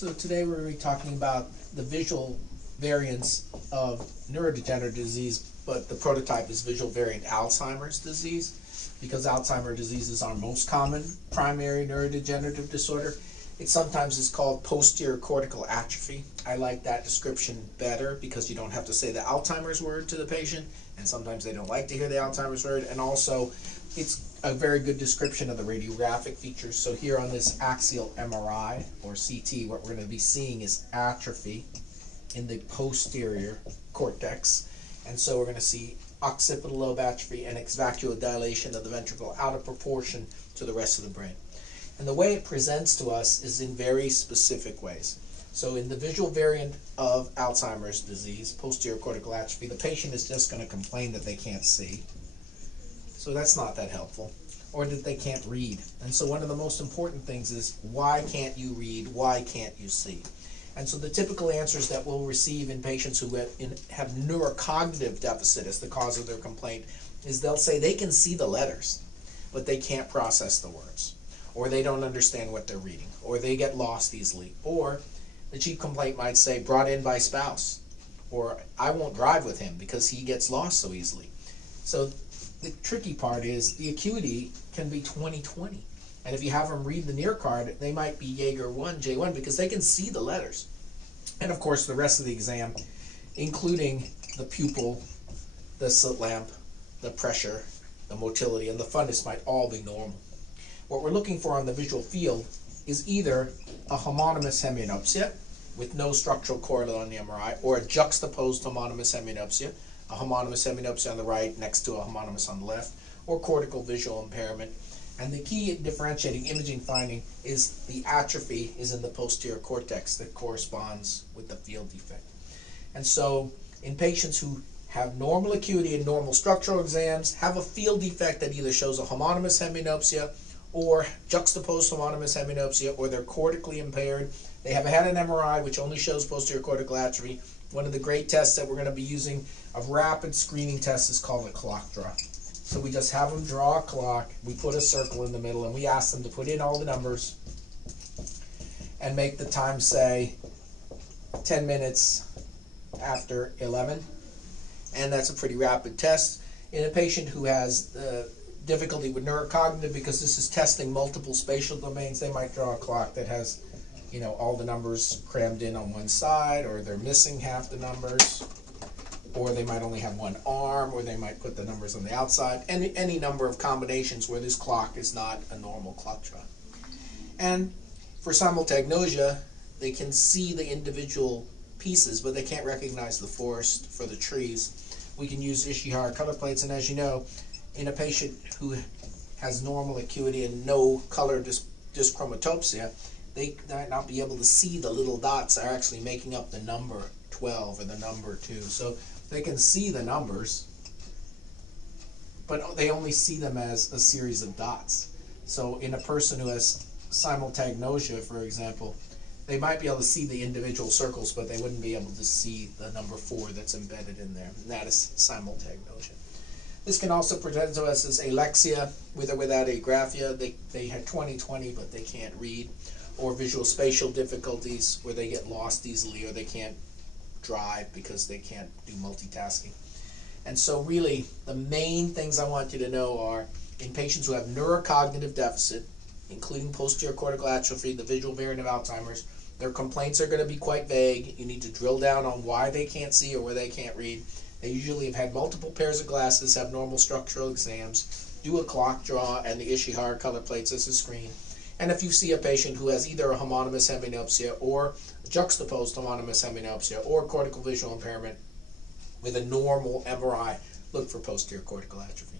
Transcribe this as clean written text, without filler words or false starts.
So today we're going to be talking about the visual variants of neurodegenerative disease, but the prototype is visual variant Alzheimer's disease, because Alzheimer's disease is our most common primary neurodegenerative disorder. It sometimes is called posterior cortical atrophy. I like that description better because you don't have to say the Alzheimer's word to the patient, and sometimes they don't like to hear the Alzheimer's word, and also it's a very good description of the radiographic features. So here on this axial MRI or CT, what we're going to be seeing is atrophy in the posterior cortex, and so we're going to see occipital lobe atrophy and exvacual dilation of the ventricle out of proportion to the rest of the brain. And the way it presents to us is in very specific ways. So in the visual variant of Alzheimer's disease, posterior cortical atrophy, the patient is just going to complain that they can't see. So that's not that helpful. Or that they can't read. And so one of the most important things is, why can't you read? Why can't you see? And so the typical answers that we'll receive in patients who have neurocognitive deficit as the cause of their complaint is they'll say they can see the letters, but they can't process the words. Or they don't understand what they're reading. Or they get lost easily. Or the chief complaint might say, brought in by spouse. Or I won't drive with him because he gets lost so easily. So the tricky part is the acuity can be 20/20. And if you have them read the near card, they might be Jaeger 1, J1, because they can see the letters. And of course the rest of the exam, including the pupil, the slit lamp, the pressure, the motility, and the fundus might all be normal. What we're looking for on the visual field is either a homonymous hemianopsia with no structural correlate on the MRI, or a juxtaposed homonymous hemianopsia, a homonymous hemianopsia on the right next to a homonymous on the left, or cortical visual impairment. And the key differentiating imaging finding is the atrophy is in the posterior cortex that corresponds with the field defect. And so in patients who have normal acuity and normal structural exams, have a field defect that either shows a homonymous hemianopsia or juxtaposed homonymous hemianopsia, or they're cortically impaired, they have had an MRI which only shows posterior cortical atrophy. One of the great tests that we're going to be using, a rapid screening test, is called a clock draw. So we just have them draw a clock, we put a circle in the middle, and we ask them to put in all the numbers and make the time say 10 minutes after 11. And that's a pretty rapid test. In a patient who has difficulty with neurocognitive, because this is testing multiple spatial domains, they might draw a clock that has, all the numbers crammed in on one side, or they're missing half the numbers, or they might only have one arm, or they might put the numbers on the outside, and any number of combinations where this clock is not a normal clock draw. And for simultagnosia, they can see the individual pieces, but they can't recognize the forest for the trees. We can use Ishihara color plates, and as you know, in a patient who has normal acuity and no color dyschromatopsia, they might not be able to see the little dots that are actually making up the number 12 or the number 2. So they can see the numbers, but they only see them as a series of dots. So in a person who has simultagnosia, for example, they might be able to see the individual circles, but they wouldn't be able to see the number 4 that's embedded in there, and that is simultagnosia. This can also present to us as alexia, with or without agraphia. They had 20/20, but they can't read. Or visual spatial difficulties, where they get lost easily, or they can't drive because they can't do multitasking. And so really, the main things I want you to know are, in patients who have neurocognitive deficit, including posterior cortical atrophy, the visual variant of Alzheimer's, their complaints are going to be quite vague. You need to drill down on why they can't see or where they can't read. They usually have had multiple pairs of glasses, have normal structural exams, do a clock draw and the Ishihara color plates as a screen. And if you see a patient who has either a homonymous hemianopsia or juxtaposed homonymous hemianopsia or cortical visual impairment with a normal MRI, look for posterior cortical atrophy.